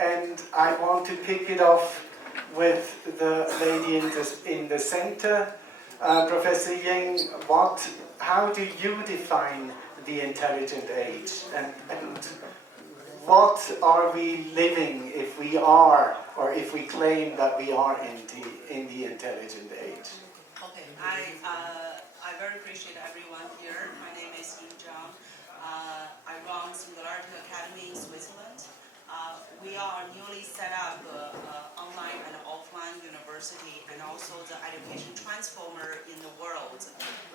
and I want to kick it off with the lady in the center. Professor Ying, how do you define the intelligent age, and what are we living if we are, or if we claim that we are in the intelligent age? Okay, I very appreciate everyone here. My name is Zhang. I run Singularity Academy in Switzerland. We are a newly set up online and offline university, and also the education transformer in the world,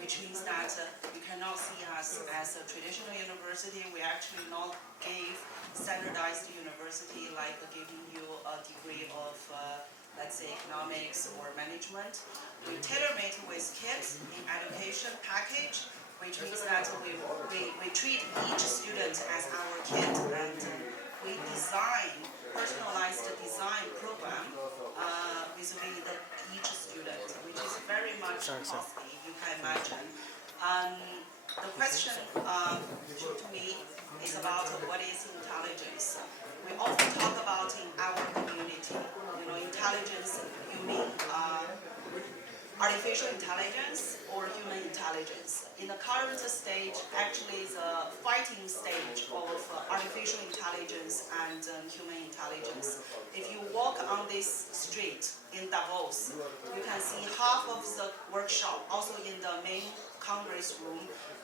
which means that you cannot see us as a traditional university. We actually not give standardized university like giving you a degree of let's say economics or management. We tailor-made with kids in education package, which means that we treat each student as our kid, and we design personalized design program vis-a-vis each student, which is very much costly, you can imagine. The question to me is about what is intelligence. We often talk about in our community, intelligence, you mean artificial intelligence or human intelligence. In the current stage, actually the fighting stage of artificial intelligence and human intelligence. If you walk on this street in Davos, you can see half of the workshop, also in the main Congress room,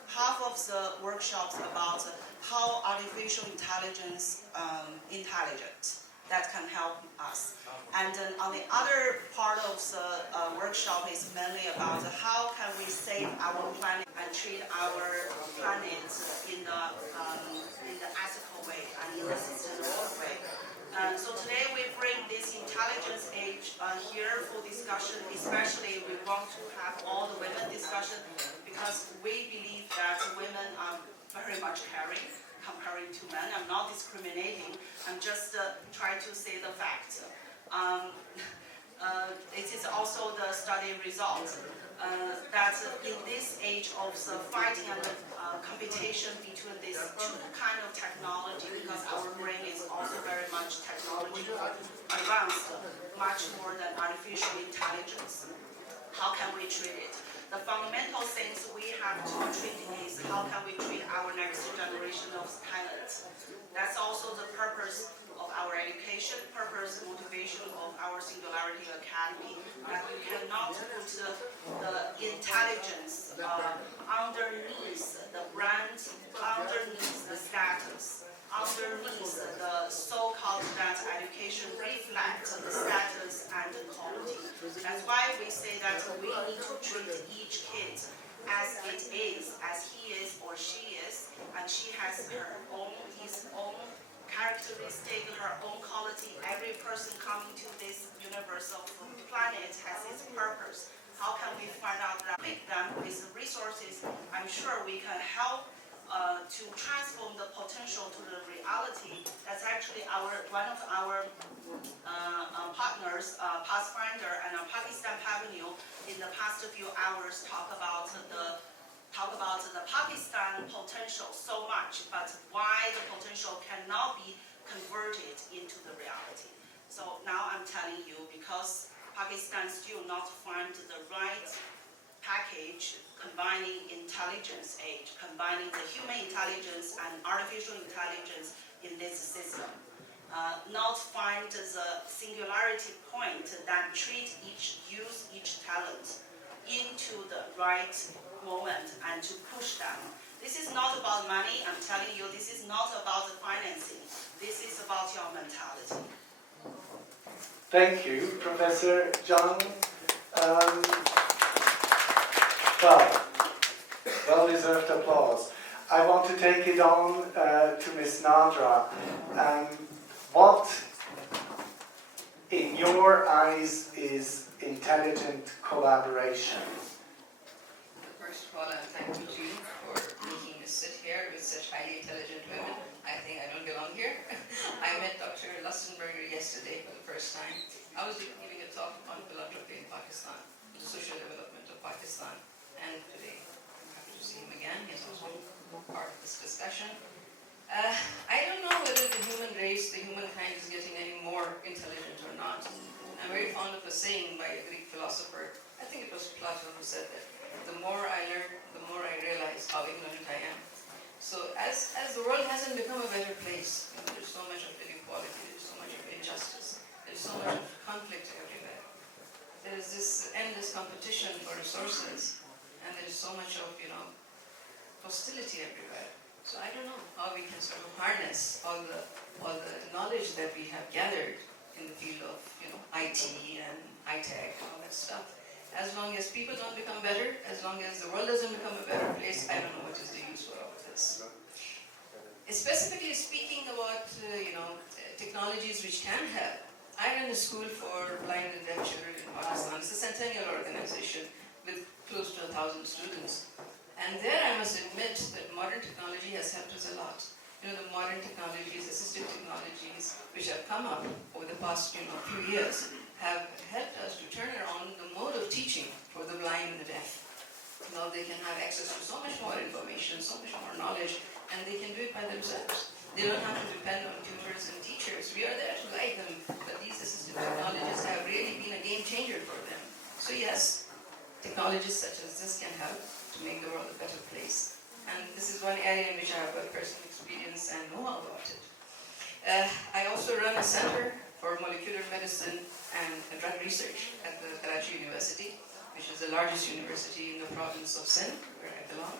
half of the workshops about how artificial intelligence intelligent. That can help us. And then on the other part of the workshop is mainly about how can we save our planet and treat our planet in the ethical way and in the sustainable way. So today we bring this intelligence age here for discussion. Especially we want to have all the women discussion because we believe that women are very much caring comparing to men. I'm not discriminating. I'm just trying to say the fact. It is also the study result that in this age of the fighting and the competition between these two kind of technology, because our brain is also very much technology advanced, much more than artificial intelligence. How can we treat it? The fundamental things we have to treat is how can we treat our next generation of talent. That's also the purpose of our education, purpose, motivation of our Singularity Academy. That we cannot put the intelligence underneath the brand, underneath the status, underneath the so-called that education reflects the status and the quality. That's why we say that we need to treat each kid as it is, as he is or she is, and she has her own, his own characteristic, her own quality. Every person coming to this universe of planet has its purpose. How can we find out that? Make them with resources. I'm sure we can help to transform the potential to the reality. That's actually one of our partners, Pathfinder and Pakistan Pavilion, in the past few hours talk about the Pakistan potential so much, but why the potential cannot be converted into the reality. So now I'm telling you, because Pakistan still not find the right package combining intelligence age, combining the human intelligence and artificial intelligence in this system. Not find the singularity point that use each talent into the right moment and to push them. This is not about money, I'm telling you, this is not about the financing. This is about your mentality. Thank you, Professor Zhang. Well-deserved applause. I want to take it on to Ms. Nadira. What, in your eyes, is intelligent collaboration? First of all, thank you, Jean, for making me sit here with such highly intelligent women. I think I don't belong here. I met Dr. Lustenberger yesterday for the first time. I was giving a talk on philanthropy in Pakistan, the social development of Pakistan, and today I'm happy to see him again. He's also part of this discussion. I don't know whether the human race, the humankind is getting any saying by a Greek philosopher, I think it was Plato who said that, the more I learn, the more I realize how ignorant I am. So as the world hasn't become a better place, there's so much of inequality, there's so much of injustice, there's so much of conflict everywhere. There's this endless competition for resources, and there's so much of, hostility everywhere. So I don't know how we can sort of harness all the knowledge that we have gathered in the field of, IT and high-tech and all that stuff. As long as people don't become better, as long as the world doesn't become a better place, I don't know what is the use for all of this. Specifically speaking about, technologies which can help, I run a school for blind and deaf children in Pakistan. It's a centennial organization with close to 1,000 students. And there I must admit that modern technology has helped us a lot. The modern technologies, assistive technologies, which have come up over the past few years, have helped us to turn around the mode of teaching for the blind and the deaf. Now they can have access to so much more information, so much more knowledge, and they can do it by themselves. They don't have to depend on tutors and teachers. We are there to guide them, but these assistive technologies have really been a game changer for them. So yes, technologies such as this can help to make the world a better place. And this is one area in which I have got personal experience and know about it. I also run a center for molecular medicine and drug research at the Karachi University, which is the largest university in the province of Sindh, where I belong.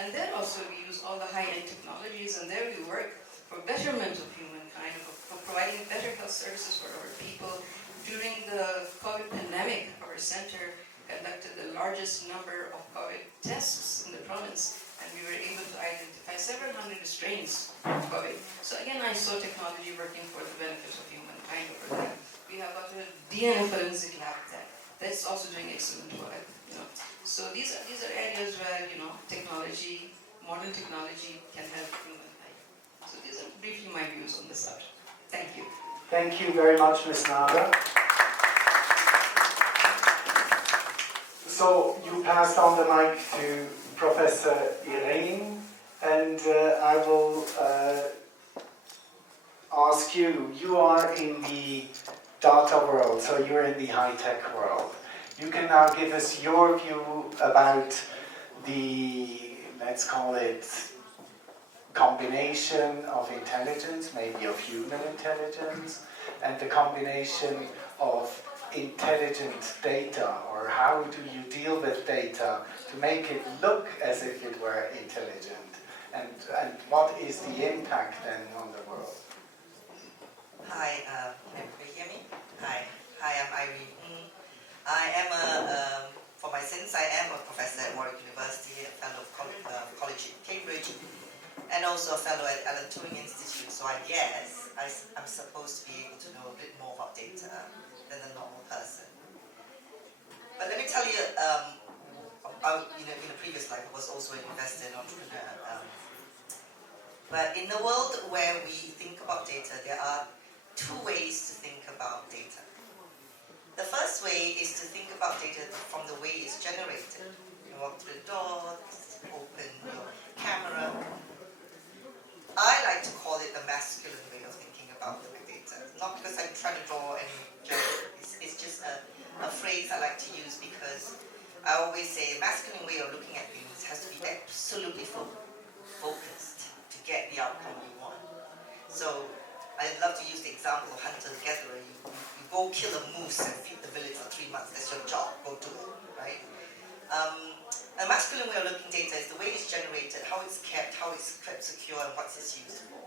And there also we use all the high-end technologies, and there we work for betterment of humankind, for providing better health services for our people. During the COVID pandemic, our center conducted the largest number of COVID tests in the province, and we were able to identify several hundred strains of COVID. So again, I saw technology working for the benefit of humankind over there. We have got a DNA forensic lab there. That's also doing excellent work. So these are areas where technology, modern technology, can help humankind. So these are briefly my views on this subject. Thank you. Thank you very much, Ms. Nada. So you passed on the mic to Professor Irene, and I will ask you. You are in the data world, so you're in the high-tech world. You can now give us your view about the, let's call it, combination of intelligence, maybe of human intelligence, and the combination of intelligent data, or how do you deal with data to make it look as if it were intelligent, and what is the impact then on the world? Hi, can you hear me? Hi, I'm Irene. I am for my sins, I am a professor at Warwick University, a fellow of College Cambridge, and also a fellow at Alan Turing Institute. So I guess I'm supposed to be able to know a bit more about data than a normal person. But let me tell you, in a previous life, I was also an investor and entrepreneur. But in the world where we think about data, there are two ways to think about data. The first way is to think about data from the way it's generated. You walk through the door, open your camera. I like to call it the masculine way of thinking about the data. Not because I'm trying to draw any joke. It's just a phrase I like to use because I always say a masculine way of looking at things has to be absolutely focused to get the outcome you want. So I'd love to use the example of hunter-gatherer. You go kill a moose and feed the village for 3 months. That's your job. Go do it, right? A masculine way of looking at data is the way it's generated, how it's kept secure, and what it's used for.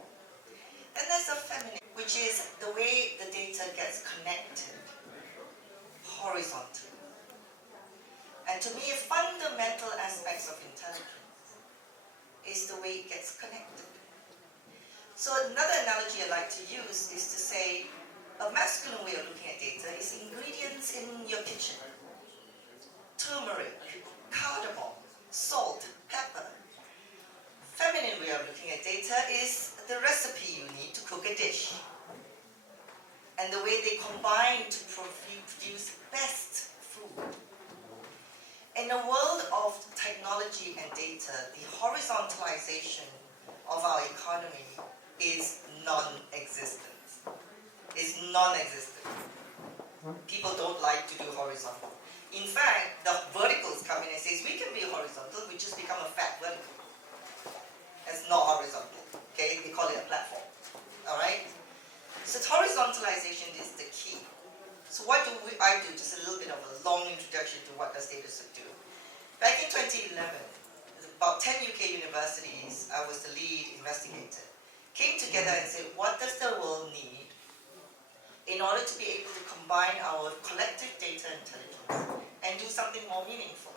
And there's a feminine, which is the way the data gets connected horizontally. And to me, fundamental aspects of intelligence is the way it gets connected. So another analogy I like to use is to say a masculine way of looking at data is ingredients in your kitchen. Turmeric, cardamom, salt, pepper. Feminine way of looking at data is the recipe you need to cook a dish. And the way they combine to produce best food. In a world of technology and data, the horizontalization of our economy is non-existent. People don't like to do horizontal. In fact, the verticals come in and says, we can be horizontal, we just become a fat vertical. It's not horizontal, okay? They call it a platform, all right? So horizontalization is the key. So what do I do? Just a little bit of a long introduction to what does Dataswyft do. Back in 2011, about 10 UK universities, I was the lead investigator, came together and said, what does the world need in order to be able to combine our collective data intelligence and do something more meaningful?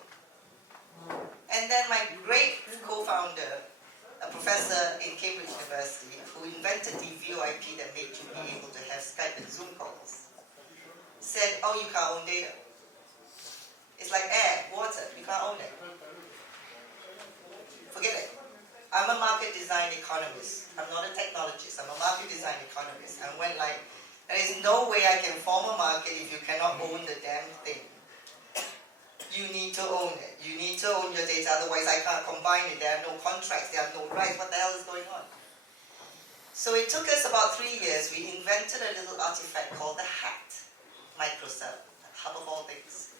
And then my great co-founder, a professor in Cambridge University, who invented the VoIP that made you be able to have Skype and Zoom calls, said, oh, you can't own data. It's like air, water, you can't own it. Forget it. I'm a market design economist. I'm not a technologist. I'm a market design economist. And went like, there is no way I can form a market if you cannot own the damn thing. You need to own it. You need to own your data, otherwise I can't combine it. There are no contracts, there are no rights. What the hell is going on? So it took us about 3 years. We invented a little artifact called the HAT microserver, the hub of all things.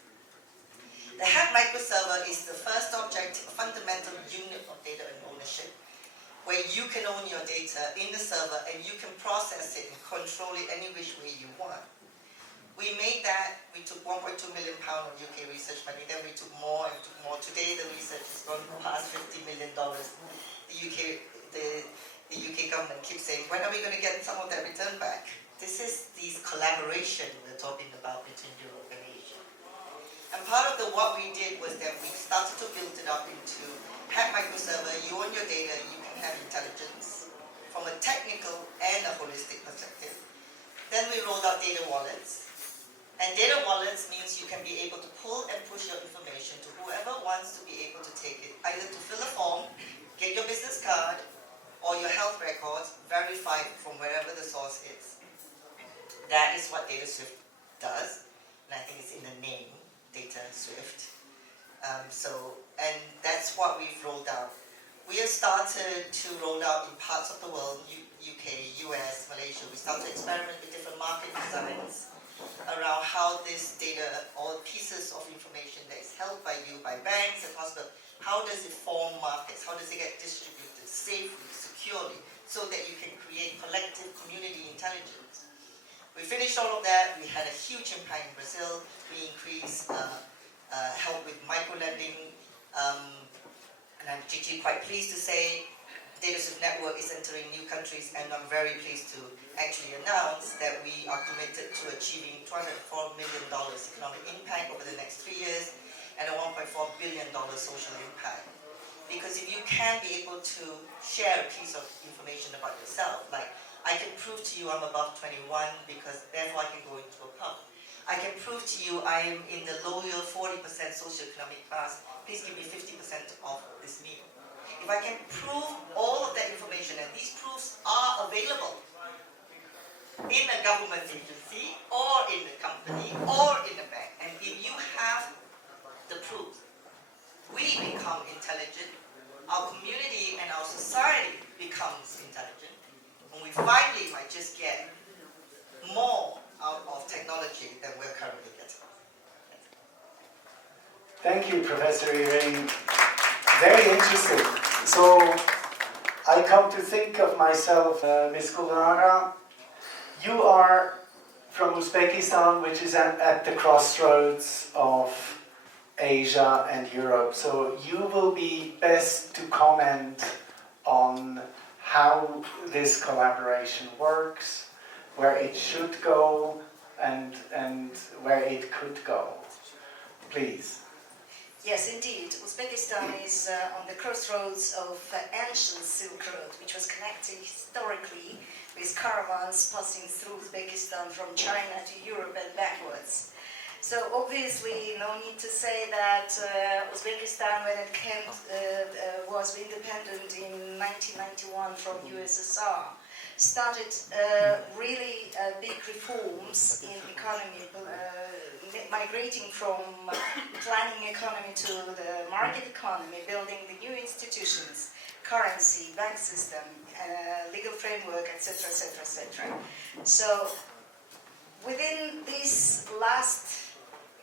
The HAT microserver is the first objective, fundamental unit of data and ownership, where you can own your data in the server and you can process it and control it any which way you want. We made that, we took £1.2 million of UK research money, then we took more and took more. Today the research has gone past $50 million. The UK government keeps saying, when are we going to get some of that return back? This is this collaboration we're talking about between Europe and Asia. And part of what we did was that we started to build it up into HAT microserver. You own your data, you can have intelligence from a technical and a holistic perspective. Then we rolled out data wallets. And data wallets means you can be able to pull and push your information to whoever wants to be able to take it, either to fill a form, get your business card, or your health records verified from wherever the source is. That is what Dataswyft does, and I think it's in the name, Dataswyft. And that's what we've rolled out. We have started to roll out in parts of the world, UK, US, Malaysia. We started to experiment with different market designs around how this data or pieces of information that is held by you, by banks and hospitals, how does it form markets? How does it get distributed safely, securely, so that you can create collective community intelligence? We finished all of that. We had a huge impact in Brazil. We increased help with micro-lending. And I'm quite pleased to say Dataswyft Network is entering new countries, and I'm very pleased to actually announce that we are committed to achieving $204 million economic impact over the next 3 years and a $1.4 billion social impact. Because if you can be able to share a piece of information about yourself, like I can prove to you I'm above 21 because therefore I can go into a pub. I can prove to you I am in the lower 40% socioeconomic class. Please give me 50% of this meal. If I can prove all of that information, and these proofs are available in a government agency or in a company or in a bank, and if you have the proof, we become intelligent, our community and our society becomes intelligent, and we finally might just get more out of technology than we're currently getting. Thank you, Professor Irene. Very interesting. So, I come to think of myself, Ms. Gulnara, you are from Uzbekistan, which is at the crossroads of Asia and Europe. So you will be best to comment on how this collaboration works, where it should go, and where it could go. Please. Yes, indeed. Uzbekistan is on the crossroads of ancient Silk Road, which was connecting historically with caravans passing through Uzbekistan from China to Europe and backwards. So obviously, no need to say that Uzbekistan, when it was independent in 1991 from USSR, started really big reforms in economy, migrating from planning economy to the market economy, building the new institutions, currency, bank system, legal framework, etc., etc., etc. So Within these last,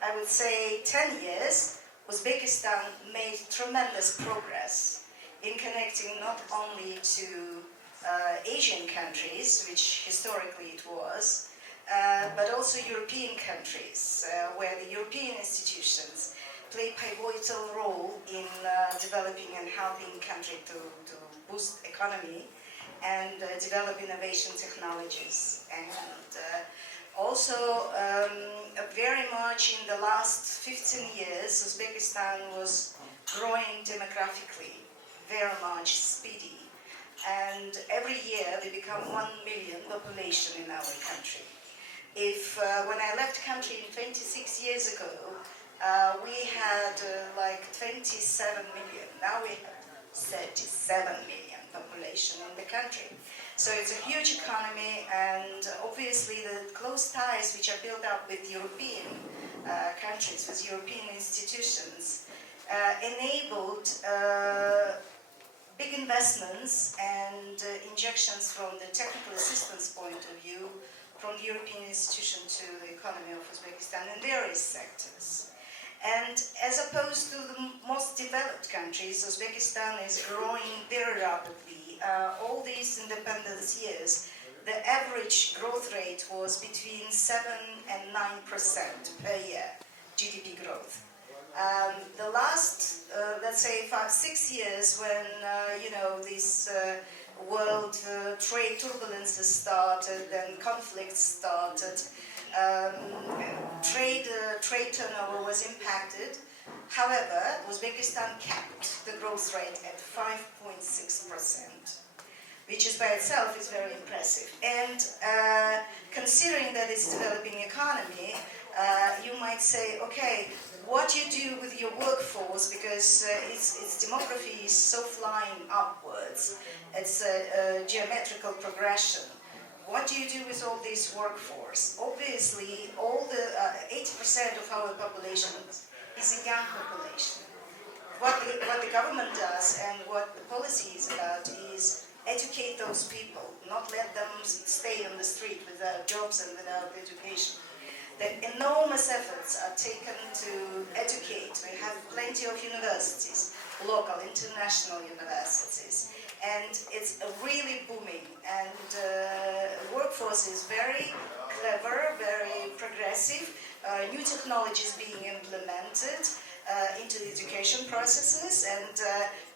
I would say, 10 years, Uzbekistan made tremendous progress in connecting not only to Asian countries, which historically it was, but also European countries, where the European institutions play a pivotal role in developing and helping country to boost economy and develop innovation technologies. And also, very much in the last 15 years, Uzbekistan was growing demographically, very much speedy. And every year they become 1 million population in our country. If when I left country 26 years ago, we had like 27 million. Now we have 37 million population in the country. So it's a huge economy, and obviously the close ties which are built up with European countries, with European institutions, enabled big investments and injections from the technical assistance point of view from the European institution to the economy of Uzbekistan in various sectors. And as opposed to the most developed countries, Uzbekistan is growing very rapidly. All these independence years, the average growth rate was between 7 and 9% per year, GDP growth. The last, let's say, 5-6 years, when this world trade turbulences started and conflicts started, trade turnover was impacted. However, Uzbekistan kept the growth rate at 5.6%, which is by itself is very impressive. And considering that it's a developing economy, you might say, okay, what you do with your workforce, because its demography is so flying upwards, it's a geometrical progression. What do you do with all this workforce? Obviously, all the 80% of our population is a young population. What the government does and what the policy is about is educate those people, not let them stay on the street without jobs and without education. The enormous efforts are taken to educate. We have plenty of universities, local, international universities, and it's really booming. And workforce is very clever, very progressive. New technologies being implemented into the education processes, and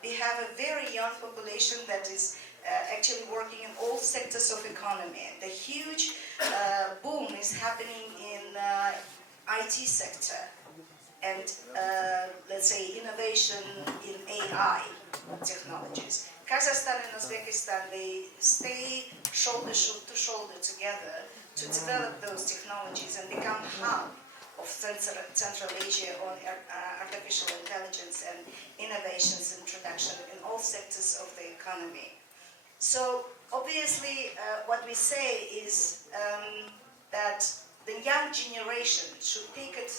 we have a very young population that is actually working in all sectors of economy. The huge boom is happening in IT sector and let's say innovation in AI technologies. Kazakhstan and Uzbekistan, they stay shoulder to shoulder together to develop those technologies and become hub of Central Asia on artificial intelligence and innovations introduction in all sectors of the economy. So obviously what we say is that the young generation should take it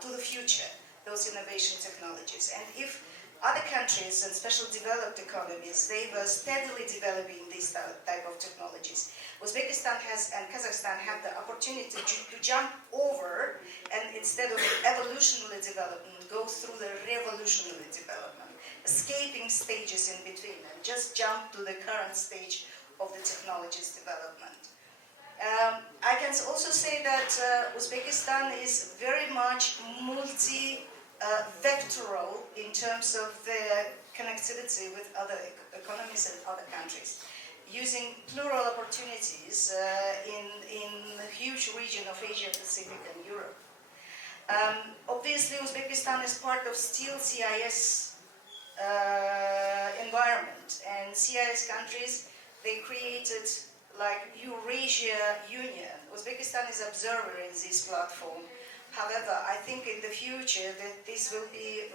to the future, those innovation technologies. And if other countries and special developed economies, they were steadily developing these type of technologies, Uzbekistan has and Kazakhstan have the opportunity to jump over, and instead of evolutionary development, go through the revolutionary development, escaping stages in between, and just jump to the current stage of the technologies development. I can also say that Uzbekistan is very much multi-vectoral in terms of the connectivity with other economies and other countries, using plural opportunities in the huge region of Asia Pacific and Europe. Obviously, Uzbekistan is part of still CIS environment, and CIS countries, they created like Eurasia Union. Uzbekistan is observer in this platform. However, I think in the future that this will be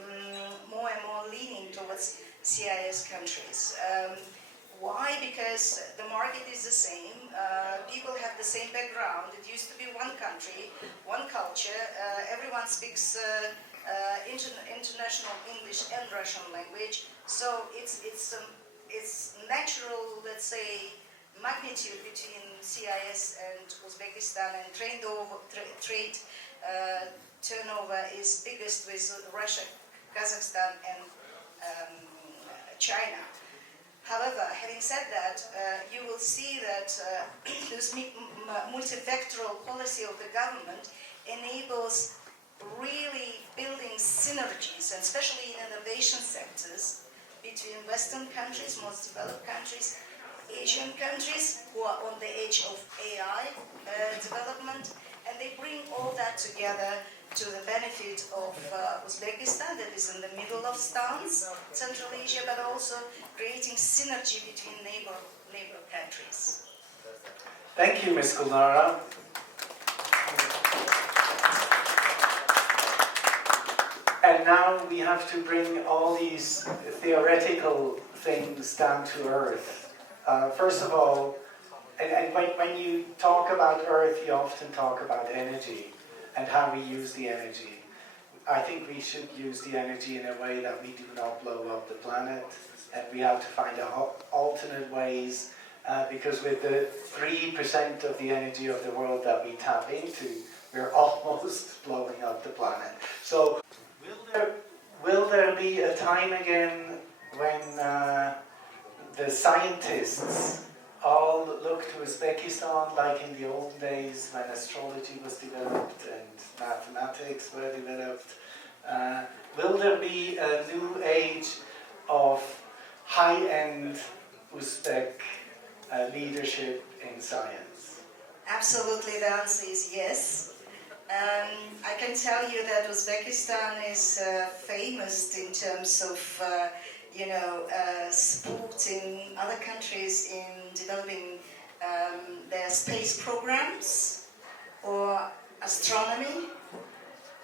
more and more leaning towards CIS countries. Why? Because the market is the same, people have the same background. It used to be one country, one culture, everyone speaks international English and Russian language, so it's natural, let's say, magnitude between CIS and Uzbekistan, and trade turnover is biggest with Russia, Kazakhstan, and China. However, having said that, you will see that this multifactorial policy of the government enables really building synergies, and especially in innovation sectors, between Western countries, most developed countries, Asian countries who are on the edge of AI development, and they bring all that together to the benefit of Uzbekistan, that is in the middle of stance, Central Asia, but also creating synergy between neighbor countries. Thank you, Ms. Gulnara. And now we have to bring all these theoretical things down to earth. First of all, and when you talk about earth, you often talk about energy and how we use the energy. I think we should use the energy in a way that we do not blow up the planet, and we have to find alternate ways, because with the 3% of the energy of the world that we tap into, we're almost blowing up the planet. So will there be a time again when the scientists all look to Uzbekistan like in the old days when astrology was developed and mathematics were developed? Will there be a new age of high-end Uzbek leadership in science? Absolutely, the answer is yes. I can tell you that Uzbekistan is famous in terms of supporting other countries in developing their space programs or astronomy.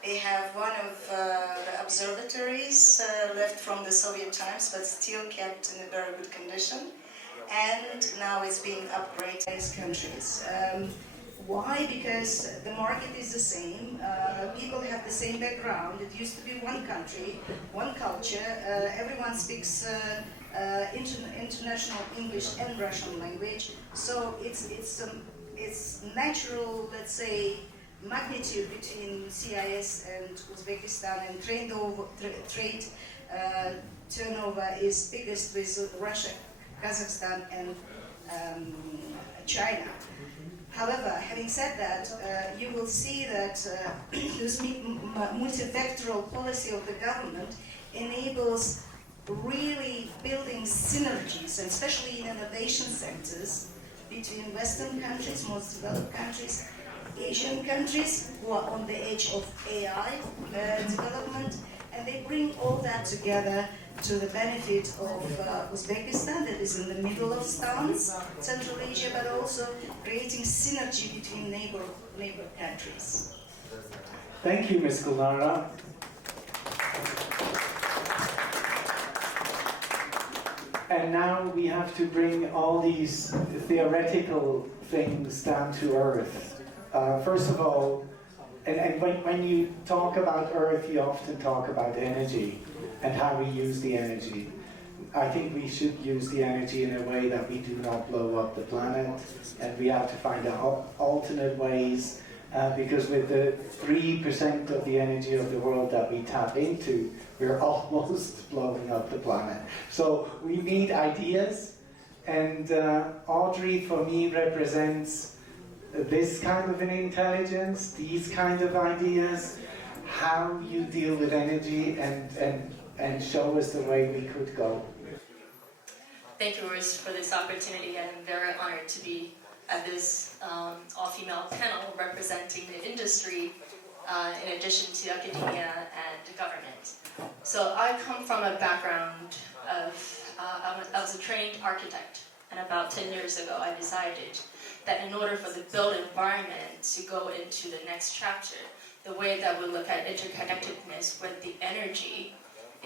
They have one of the observatories left from the Soviet times, but still kept in a very good condition. And now it's being upgraded in these countries. Why? Because the market is the same, people have the same background. It used to be one country, one culture, everyone speaks international English and Russian language, so it's natural, let's say, magnitude between CIS and Uzbekistan, and trade turnover is biggest with Russia, Kazakhstan, and China. However, having said that, you will see that this multifactorial policy of the government enables really building synergies, and especially in innovation sectors, between Western countries, most developed countries, Asian countries who are on the edge of AI development, and they bring all that together to the benefit of Uzbekistan, that is in the middle of stance, Central Asia, but also creating synergy between neighbor countries. Thank you, Ms. Gulnara. And now we have to bring all these theoretical things down to earth. First of all, and when you talk about earth, you often talk about energy and how we use the energy. I think we should use the energy in a way that we do not blow up the planet, and we have to find alternate ways, because with the 3% of the energy of the world that we tap into, we're almost blowing up the planet. So we need ideas, and Audrey for me represents this kind of an intelligence, these kind of ideas, how you deal with energy, and show us the way we could go. Thank you, Urs, for this opportunity. I'm very honored to be at this all-female panel representing the industry in addition to academia and government. So I come from a background of, I was a trained architect, and about 10 years ago I decided that in order for the built environment to go into the next chapter, the way that we look at interconnectedness with the energy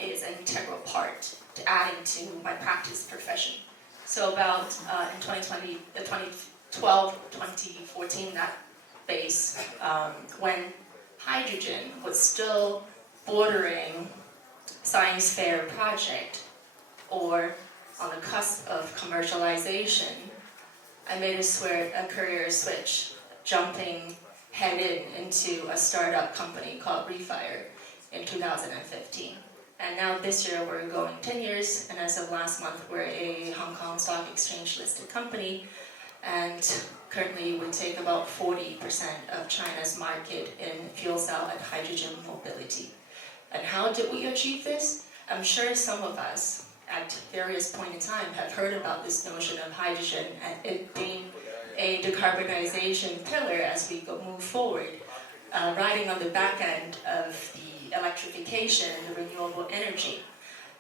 is an integral part to adding to my practice profession. So about in 2012, 2014, that base, when hydrogen was still bordering science fair project or on the cusp of commercialization, I made a career switch, jumping head into a startup company called Refire in 2015. And now this year we're going 10 years, and as of last month we're a Hong Kong Stock Exchange listed company, and currently we take about 40% of China's market in fuel cell and hydrogen mobility. And how did we achieve this? I'm sure some of us at various points in time have heard about this notion of hydrogen and it being a decarbonization pillar as we move forward, riding on the back end of the electrification, the renewable energy.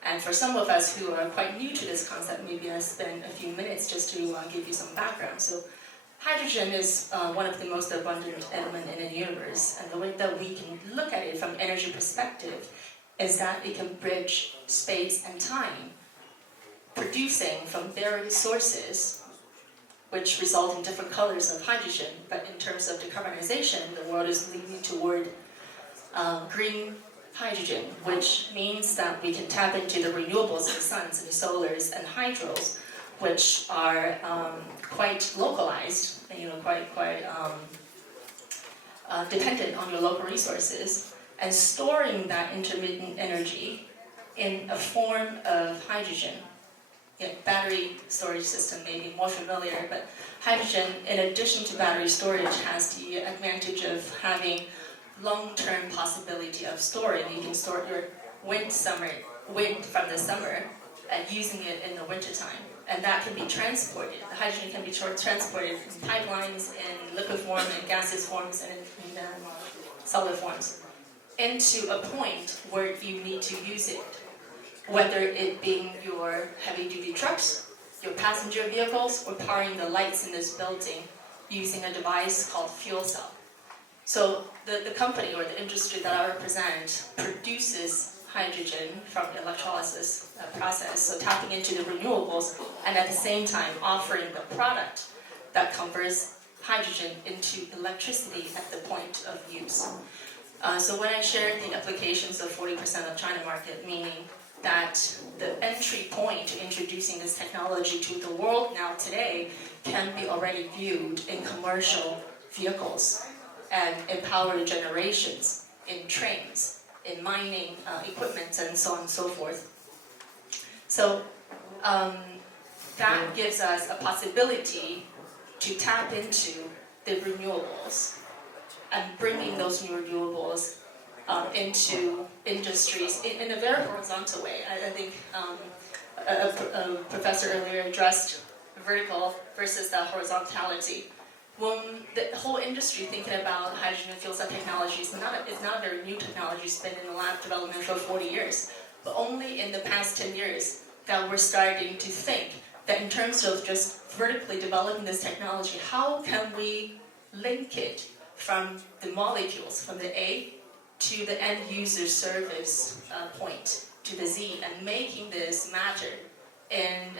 And for some of us who are quite new to this concept, maybe I'll spend a few minutes just to give you some background. So hydrogen is one of the most abundant elements in the universe, and the way that we can look at it from energy perspective is that it can bridge space and time, producing from various sources, which result in different colors of hydrogen. But in terms of decarbonization, the world is leaning toward green hydrogen, which means that we can tap into the renewables and the suns and the solars and hydros, which are quite localized, quite dependent on your local resources, and storing that intermittent energy in a form of hydrogen. Battery storage system may be more familiar, but hydrogen, in addition to battery storage, has the advantage of having long-term possibility of storing. You can store your wind from the summer and using it in the wintertime. And that can be transported. The hydrogen can be transported in pipelines, in liquid form, in gaseous forms, and in solid forms, into a point where you need to use it. Whether it being your heavy-duty trucks, your passenger vehicles, or powering the lights in this building using a device called fuel cell. So the company or the industry that I represent produces hydrogen from the electrolysis process, so tapping into the renewables, and at the same time offering the product that converts hydrogen into electricity at the point of use. So when I shared the applications of 40% of China market, meaning that the entry point to introducing this technology to the world now today can be already viewed in commercial vehicles and in power generations, in trains, in mining equipment, and so on and so forth. So that gives us a possibility to tap into the renewables and bringing those new renewables into industries in a very horizontal way. I think a professor earlier addressed vertical versus the horizontality. When the whole industry thinking about hydrogen and fuel cell technology is not a very new technology. It's been in the lab development for 40 years. But only in the past 10 years that we're starting to think that in terms of just vertically developing this technology, how can we link it from the molecules, from the A to the end user service point, to the Z, and making this matter in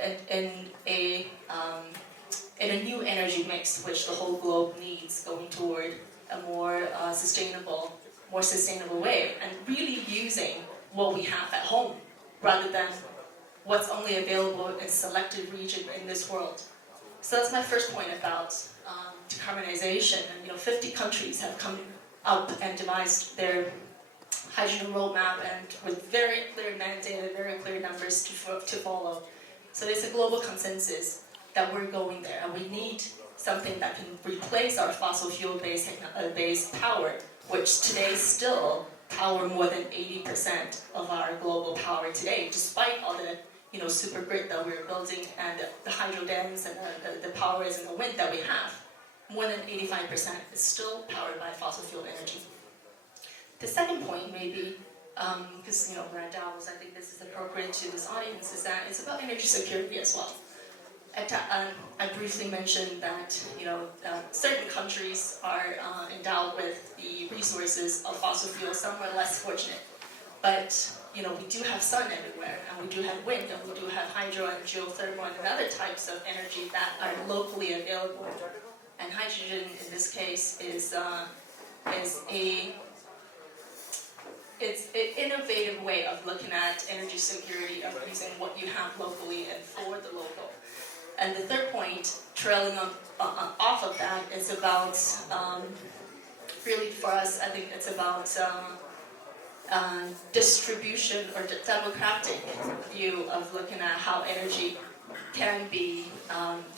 a new energy mix, which the whole globe needs, going toward a more sustainable way, and really using what we have at home, rather than what's only available in selected region in this world. So that's my first point about decarbonization. And 50 countries have come up and devised their hydrogen roadmap, and with very clear mandate, very clear numbers to follow. So there's a global consensus that we're going there, and we need something that can replace our fossil fuel-based power, which today still power more than 80% of our global power today, despite all the super grid that we're building and the hydro dams and the powers and the wind that we have. More than 85% is still powered by fossil fuel energy. The second point, maybe, because we're at Davos, I think this is appropriate to this audience, is that it's about energy security as well. I briefly mentioned that certain countries are endowed with the resources of fossil fuels. Some are less fortunate, but we do have sun everywhere, and we do have wind, and we do have hydro and geothermal and other types of energy that are locally available. And hydrogen, in this case, is it's an innovative way of looking at energy security, of using what you have locally and for the local. And the third point, trailing off of that, it's about, really for us, I think it's about distribution or democratic view of looking at how energy can be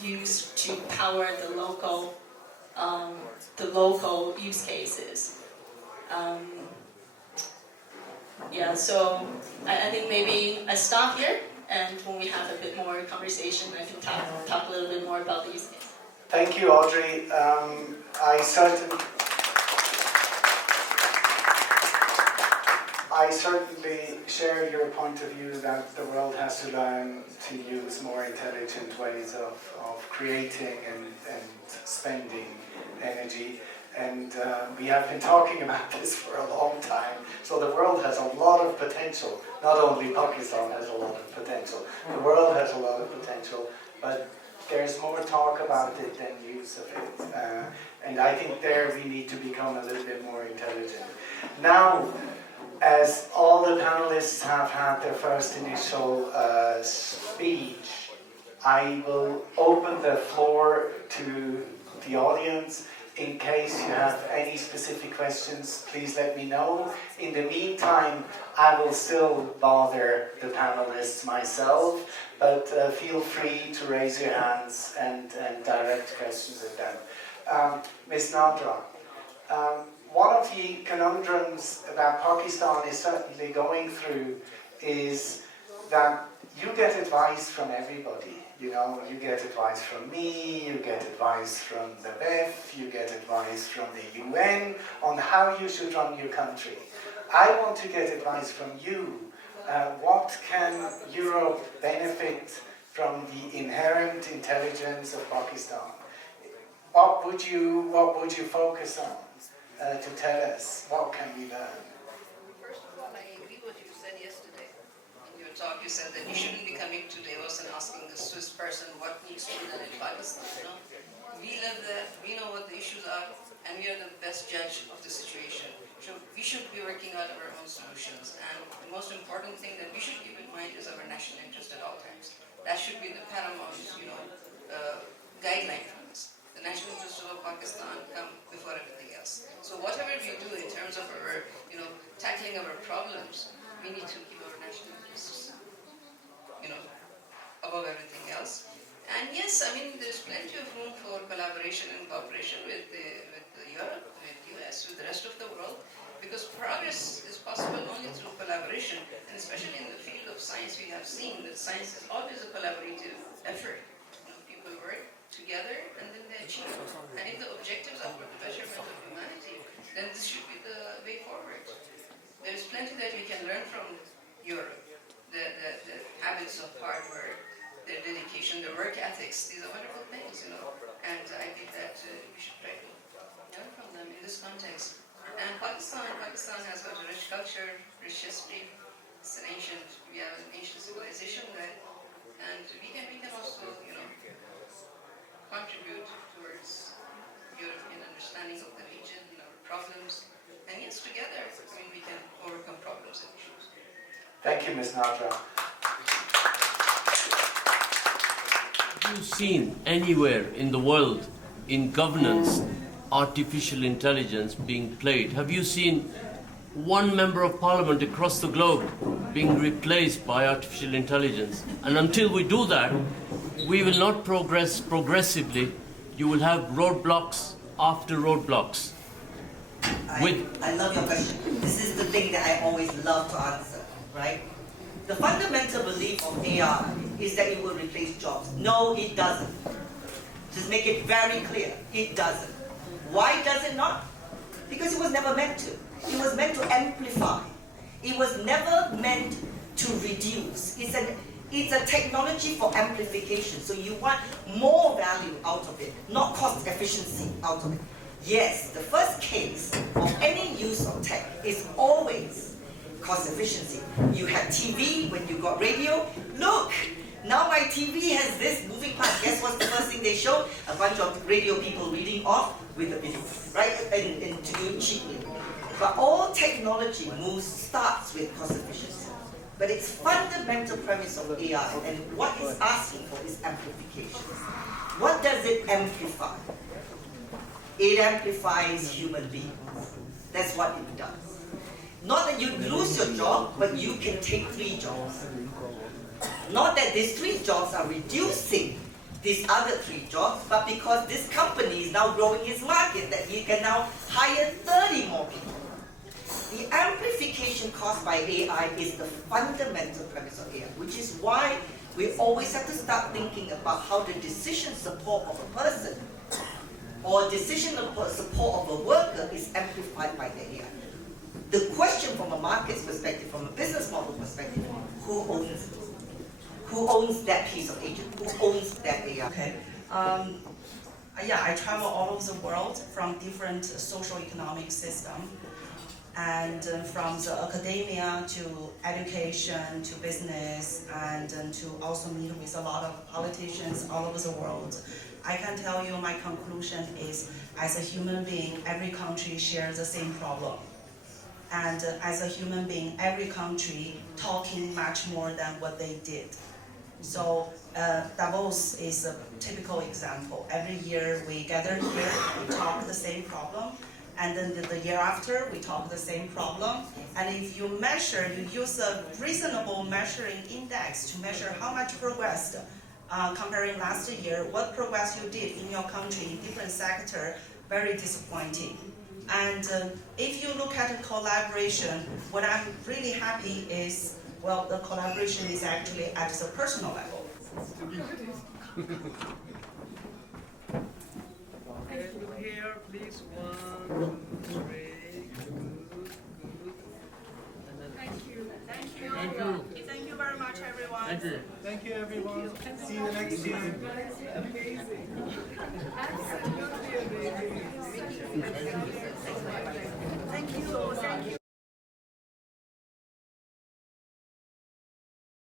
used to power the local use cases. Yeah, so I think maybe I stop here, and when we have a bit more conversation, I can talk a little bit more about the use case. Thank you, Audrey. I certainly share your point of view that the world has to learn to use more intelligent ways of creating and spending energy. And we have been talking about this for a long time. So the world has a lot of potential. Not only Pakistan has a lot of potential. The world has a lot of potential. But there's more talk about it than use of it. And I think there we need to become a little bit more intelligent. Now, as all the panelists have had their first initial speech, I will open the floor to the audience. In case you have any specific questions, please let me know. In the meantime, I will still bother the panelists myself, but feel free to raise your hands and direct questions at them. Ms. Nadira, one of the conundrums that Pakistan is certainly going through is that you get advice from everybody. You know, you get advice from me, you get advice from the BEF, you get advice from the UN on how you should run your country. I want to get advice from you. What can Europe benefit from the inherent intelligence of Pakistan? What would you focus on to tell us? What can we learn? First of all, I agree with what you said yesterday. In your talk, you said that you shouldn't be coming to Davos and asking the Swiss person what needs to be done in Pakistan. You know? We live there, we know what the issues are, and we are the best judge of the situation. So we should be working out our own solutions. And the most important thing that we should keep in mind is our national interest at all times. That should be the paramount, guideline for us. The national interest of Pakistan come before everything else. So whatever we do in terms of our, tackling our problems, we need to keep our national interests, above everything else. And yes, there's plenty of room for collaboration and cooperation with Europe, with US, with the rest of the world, because progress is possible only through collaboration, and especially in the field of science, we have seen that science is always a collaborative effort. People work together and then they achieve. And if the objectives are for the betterment of humanity, then this should be the way forward. There's plenty that we can learn from Europe. The habits of hard work, their dedication, their work ethics, these are wonderful things, And I think that we should try to learn from them in this context. And Pakistan has got a rich culture, rich history. We have an ancient civilization there. And we can also, contribute towards European understanding of the region and our problems. And yes, together, we can overcome problems and issues. Thank you, Ms. Nadira. Have you seen anywhere in the world, in governance, artificial intelligence being played? Have you seen one member of parliament across the globe being replaced by artificial intelligence? And until we do that, we will not progress progressively. You will have roadblocks after roadblocks. I love your question. This is the thing that I always love to answer, right? The fundamental belief of AI is that it will replace jobs. No, it doesn't. Just make it very clear, it doesn't. Why does it not? Because it was never meant to. It was meant to amplify. It was never meant to reduce. It's a technology for amplification. So you want more value out of it, not cost efficiency out of it. Yes, the first case of any use of tech is always cost efficiency. You had TV when you got radio. Look, now my TV has this moving part. Guess what's the first thing they show? A bunch of radio people reading off with a video, right? And to do it cheaply. But all technology starts with cost efficiency. But its fundamental premise of AI and what it's asking for is amplification. What does it amplify? It amplifies human beings. That's what it does. Not that you lose your job, but you can take 3 jobs. Not that these 3 jobs are reducing these other 3 jobs, but because this company is now growing its market, that he can now hire 30 more people. The amplification caused by AI is the fundamental premise of AI, which is why we always have to start thinking about how the decision support of a person or decision support of a worker is amplified by the AI. The question from a market's perspective, from a business model perspective, who owns it? Who owns that piece of agent? Who owns that AI? Okay. Yeah, I travel all over the world from different socio-economic systems, and from the academia to education to business, and to also meet with a lot of politicians all over the world. I can tell you my conclusion is, as a human being, every country shares the same problem. And as a human being, every country talking much more than what they did. So Davos is a typical example. Every year we gather here, we talk the same problem, and then the year after we talk the same problem. And if you measure, you use a reasonable measuring index to measure how much progress, comparing last year, what progress you did in your country in different sector, very disappointing. And if you look at the collaboration, what I'm really happy is, well, the collaboration is actually at the personal level. Here, please. 1, 2, 3. Thank you. Thank you. Thank you. Thank you very much, everyone. Thank you. Thank you, everyone. See you next time. Amazing. Absolutely amazing.